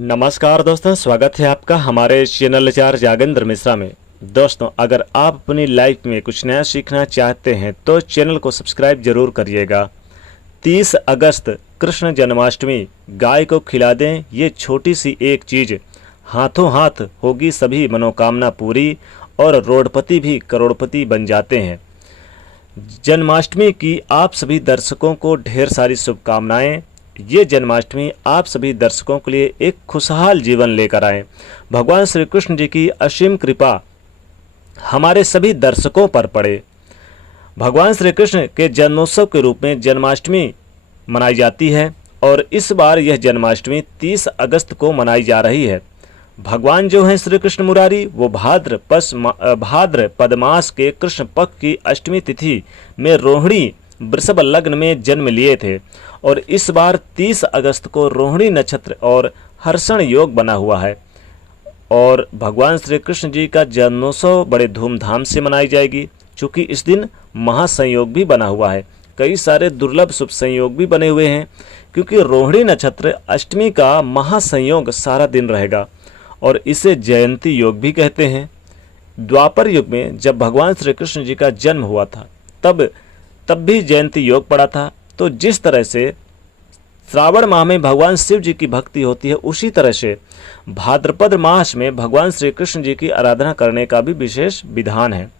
नमस्कार दोस्तों, स्वागत है आपका हमारे चैनल चार जागेंद्र मिश्रा में। दोस्तों, अगर आप अपनी लाइफ में कुछ नया सीखना चाहते हैं तो चैनल को सब्सक्राइब जरूर करिएगा। 30 अगस्त कृष्ण जन्माष्टमी, गाय को खिला दें ये छोटी सी एक चीज़, हाथों हाथ होगी सभी मनोकामना पूरी और रोडपति भी करोड़पति बन जाते हैं। जन्माष्टमी की आप सभी दर्शकों को ढेर सारी शुभकामनाएं। ये जन्माष्टमी आप सभी दर्शकों के लिए एक खुशहाल जीवन लेकर आए। भगवान श्री कृष्ण जी की असीम कृपा हमारे सभी दर्शकों पर पड़े। भगवान श्री कृष्ण के जन्मोत्सव के रूप में जन्माष्टमी मनाई जाती है और इस बार यह जन्माष्टमी 30 अगस्त को मनाई जा रही है। भगवान जो हैं श्री कृष्ण मुरारी, वो भाद्रपद मास के कृष्ण पक्ष की अष्टमी तिथि में रोहिणी वृषभ लग्न में जन्म लिए थे और इस बार 30 अगस्त को रोहिणी नक्षत्र और हर्षण योग बना हुआ है और भगवान श्री कृष्ण जी का जन्मोत्सव बड़े धूमधाम से मनाई जाएगी। चूँकि इस दिन महासंयोग भी बना हुआ है, कई सारे दुर्लभ शुभ संयोग भी बने हुए हैं क्योंकि रोहिणी नक्षत्र अष्टमी का महासंयोग सारा दिन रहेगा और इसे जयंती योग भी कहते हैं। द्वापर युग में जब भगवान श्री कृष्ण जी का जन्म हुआ था तब भी जयंती योग पड़ा था। तो जिस तरह से श्रावण माह में भगवान शिव जी की भक्ति होती है, उसी तरह से भाद्रपद मास में भगवान श्री कृष्ण जी की आराधना करने का भी विशेष विधान है।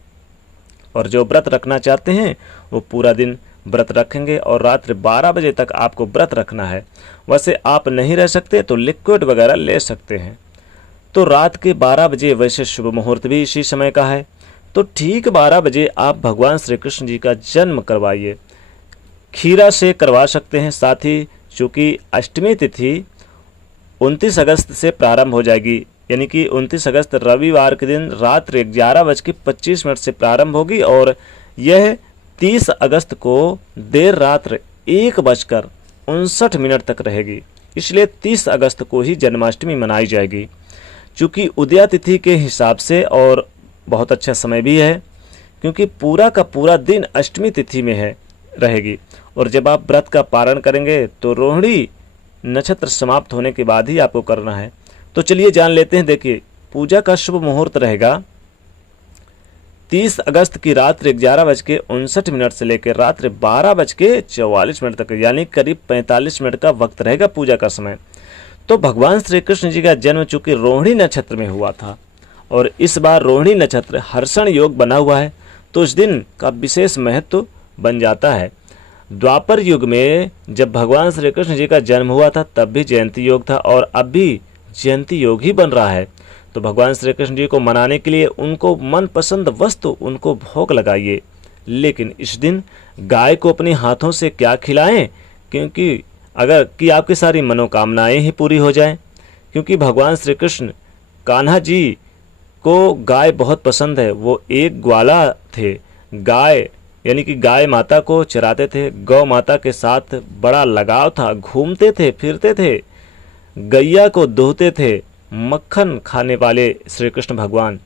और जो व्रत रखना चाहते हैं वो पूरा दिन व्रत रखेंगे और रात्रि 12 बजे तक आपको व्रत रखना है। वैसे आप नहीं रह सकते तो लिक्विड वगैरह ले सकते हैं। तो रात के 12 बजे वैसे शुभ मुहूर्त भी इसी समय का है। तो ठीक 12 बजे आप भगवान श्री कृष्ण जी का जन्म करवाइए। खीरा से करवा सकते हैं। साथ ही चूँकि अष्टमी तिथि 29 अगस्त से प्रारंभ हो जाएगी, यानी कि 29 अगस्त रविवार के दिन रात्रि 11:25 से प्रारंभ होगी और यह 30 अगस्त को देर रात्र 1:59 तक रहेगी। इसलिए 30 अगस्त को ही जन्माष्टमी मनाई जाएगी। चूँकि उदया तिथि के हिसाब से और बहुत अच्छा समय भी है क्योंकि पूरा का पूरा दिन अष्टमी तिथि में रहेगी और जब आप व्रत का पारण करेंगे तो रोहिणी नक्षत्र समाप्त होने के बाद ही आपको करना है। तो चलिए जान लेते हैं। देखिए, पूजा का शुभ मुहूर्त रहेगा 30 अगस्त की रात्रि 11:59 से लेकर रात्रि 12:44 तक, यानी करीब 45 मिनट का वक्त रहेगा पूजा का समय। तो भगवान श्री कृष्ण जी का जन्म चूँकि रोहिणी नक्षत्र में हुआ था और इस बार रोहिणी नक्षत्र हर्षण योग बना हुआ है तो इस दिन का विशेष महत्व बन जाता है। द्वापर युग में जब भगवान श्री कृष्ण जी का जन्म हुआ था तब भी जयंती योग था और अब भी जयंती योग ही बन रहा है। तो भगवान श्री कृष्ण जी को मनाने के लिए उनको मनपसंद वस्तु उनको भोग लगाइए, लेकिन इस दिन गाय को अपने हाथों से क्या खिलाएं क्योंकि अगर कि आपकी सारी मनोकामनाएं ही पूरी हो जाएं। क्योंकि भगवान श्री कृष्ण कान्हा जी को गाय बहुत पसंद है। वो एक ग्वाला थे। गाय यानी कि गाय माता को चराते थे, गौ माता के साथ बड़ा लगाव था, घूमते थे, फिरते थे, गैया को दोहते थे। मक्खन खाने वाले श्री कृष्ण भगवान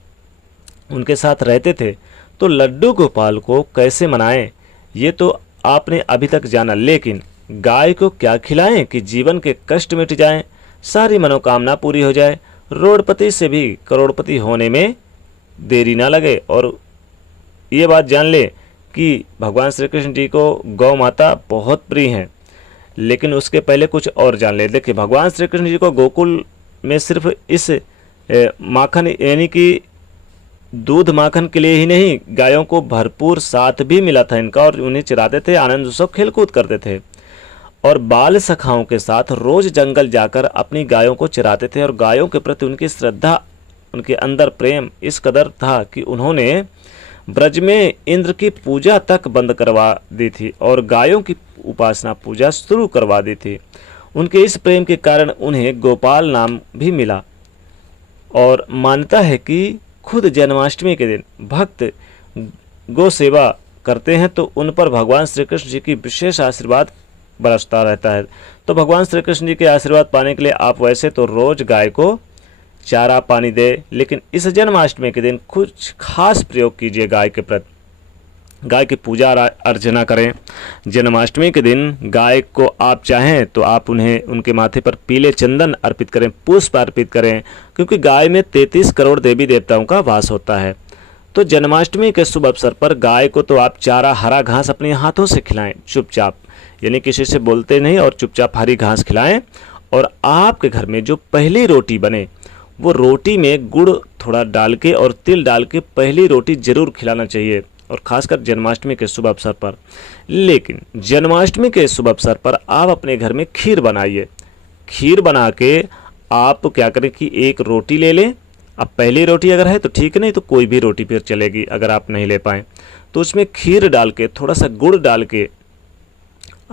उनके साथ रहते थे। तो लड्डू गोपाल को कैसे मनाएं ये तो आपने अभी तक जाना, लेकिन गाय को क्या खिलाएं कि जीवन के कष्ट मिट जाएं, सारी मनोकामना पूरी हो जाए, रोडपति से भी करोड़पति होने में देरी ना लगे। और ये बात जान ले कि भगवान श्री कृष्ण जी को गौ माता बहुत प्रिय हैं। लेकिन उसके पहले कुछ और जान ले। देखिए, भगवान श्री कृष्ण जी को गोकुल में सिर्फ इस माखन यानी कि दूध माखन के लिए ही नहीं, गायों को भरपूर साथ भी मिला था इनका और उन्हें चराते थे, आनंद उत्सव खेलकूद करते थे और बाल सखाओं के साथ रोज जंगल जाकर अपनी गायों को चराते थे। और गायों के प्रति उनकी श्रद्धा, उनके अंदर प्रेम इस कदर था कि उन्होंने ब्रज में इंद्र की पूजा तक बंद करवा दी थी और गायों की उपासना पूजा शुरू करवा दी थी। उनके इस प्रेम के कारण उन्हें गोपाल नाम भी मिला। और मान्यता है कि खुद जन्माष्टमी के दिन भक्त गो सेवा करते हैं तो उन पर भगवान श्री कृष्ण जी की विशेष आशीर्वाद बरसता रहता है। तो भगवान श्री कृष्ण जी के आशीर्वाद पाने के लिए आप वैसे तो रोज गाय को चारा पानी दे, लेकिन इस जन्माष्टमी के दिन कुछ खास प्रयोग कीजिए गाय के प्रति। गाय की पूजा अर्चना करें। जन्माष्टमी के दिन गाय को आप चाहें तो आप उन्हें उनके माथे पर पीले चंदन अर्पित करें, पुष्प अर्पित करें, क्योंकि गाय में 33 करोड़ देवी देवताओं का वास होता है। तो जन्माष्टमी के शुभ अवसर पर गाय को तो आप चारा हरा घास अपने हाथों से खिलाएं चुपचाप, यानी किसी से बोलते नहीं और चुपचाप हरी घास खिलाएं। और आपके घर में जो पहली रोटी बने वो रोटी में गुड़ थोड़ा डाल के और तिल डाल के पहली रोटी जरूर खिलाना चाहिए, और खासकर जन्माष्टमी के शुभ अवसर पर। लेकिन जन्माष्टमी के शुभ अवसर पर आप अपने घर में खीर बनाइए। खीर बना के आप क्या करें कि एक रोटी ले लें। अब पहली रोटी अगर है तो ठीक, नहीं तो कोई भी रोटी फिर चलेगी। अगर आप नहीं ले पाएँ तो उसमें खीर डाल के थोड़ा सा गुड़ डाल के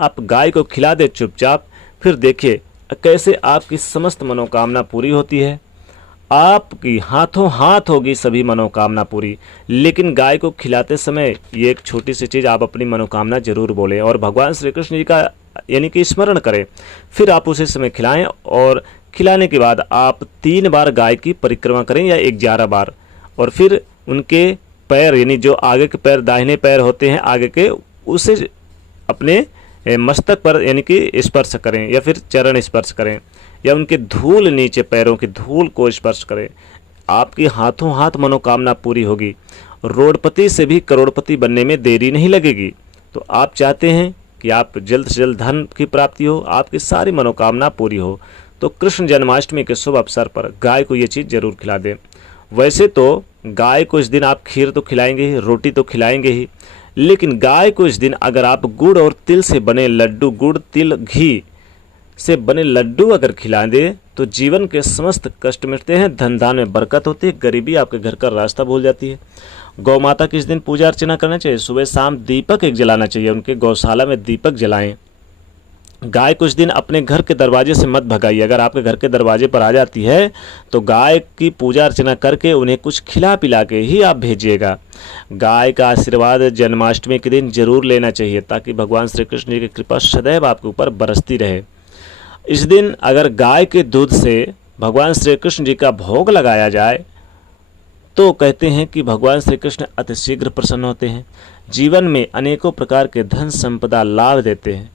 आप गाय को खिला दे चुपचाप। फिर देखिए कैसे आपकी समस्त मनोकामना पूरी होती है। आपकी हाथों हाथ होगी सभी मनोकामना पूरी। लेकिन गाय को खिलाते समय ये एक छोटी सी चीज़, आप अपनी मनोकामना जरूर बोलें और भगवान श्री कृष्ण जी का यानी कि स्मरण करें, फिर आप उसी समय खिलाएं। और खिलाने के बाद आप 3 बार गाय की परिक्रमा करें या 11 बार, और फिर उनके पैर यानी जो आगे के पैर, दाहिने पैर होते हैं आगे के, उसे अपने मस्तक पर यानी कि स्पर्श करें या फिर चरण स्पर्श करें, या उनके धूल नीचे पैरों की धूल को स्पर्श करें। आपकी हाथों हाथ मनोकामना पूरी होगी। रोडपति से भी करोड़पति बनने में देरी नहीं लगेगी। तो आप चाहते हैं कि आप जल्द से जल्द धन की प्राप्ति हो, आपकी सारी मनोकामना पूरी हो, तो कृष्ण जन्माष्टमी के शुभ अवसर पर गाय को ये चीज़ जरूर खिला दें। वैसे तो गाय को इस दिन आप खीर तो खिलाएंगे ही, रोटी तो खिलाएंगे ही, लेकिन गाय को इस दिन अगर आप गुड़ और तिल से बने लड्डू, गुड़ तिल घी से बने लड्डू अगर खिला दे तो जीवन के समस्त कष्ट मिटते हैं, धन धान में बरकत होती है, गरीबी आपके घर का रास्ता भूल जाती है। गौ माता की इस दिन पूजा अर्चना करना चाहिए। सुबह शाम दीपक एक जलाना चाहिए, उनके गौशाला में दीपक जलाएं। गाय कुछ दिन अपने घर के दरवाजे से मत भगाइए। अगर आपके घर के दरवाजे पर आ जाती है तो गाय की पूजा अर्चना करके उन्हें कुछ खिला पिला के ही आप भेजिएगा। गाय का आशीर्वाद जन्माष्टमी के दिन जरूर लेना चाहिए, ताकि भगवान श्री कृष्ण जी की कृपा सदैव आपके ऊपर बरसती रहे। इस दिन अगर गाय के दूध से भगवान श्री कृष्ण जी का भोग लगाया जाए तो कहते हैं कि भगवान श्री कृष्ण अतिशीघ्र प्रसन्न होते हैं, जीवन में अनेकों प्रकार के धन संपदा लाभ देते हैं।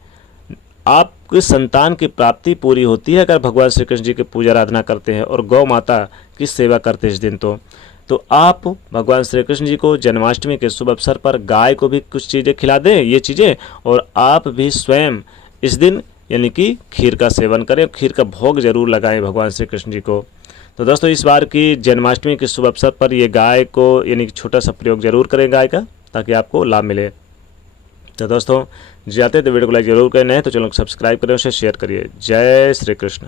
आपकी संतान की प्राप्ति पूरी होती है अगर भगवान श्री कृष्ण जी की पूजा आराधना करते हैं और गौ माता की सेवा करते हैं इस दिन। तो आप भगवान श्री कृष्ण जी को जन्माष्टमी के शुभ अवसर पर गाय को भी कुछ चीज़ें खिला दें, ये चीज़ें, और आप भी स्वयं इस दिन यानी कि खीर का सेवन करें, खीर का भोग जरूर लगाएं भगवान श्री कृष्ण जी को। तो दोस्तों इस बार की जन्माष्टमी के शुभ अवसर पर ये गाय को यानी कि छोटा सा प्रयोग जरूर करें गाय का, ताकि आपको लाभ मिले। तो दोस्तों जाते तो वीडियो को लाइक जरूर करें, नहीं तो चैनल को सब्सक्राइब करें, उसे शेयर करिए। जय श्री कृष्ण।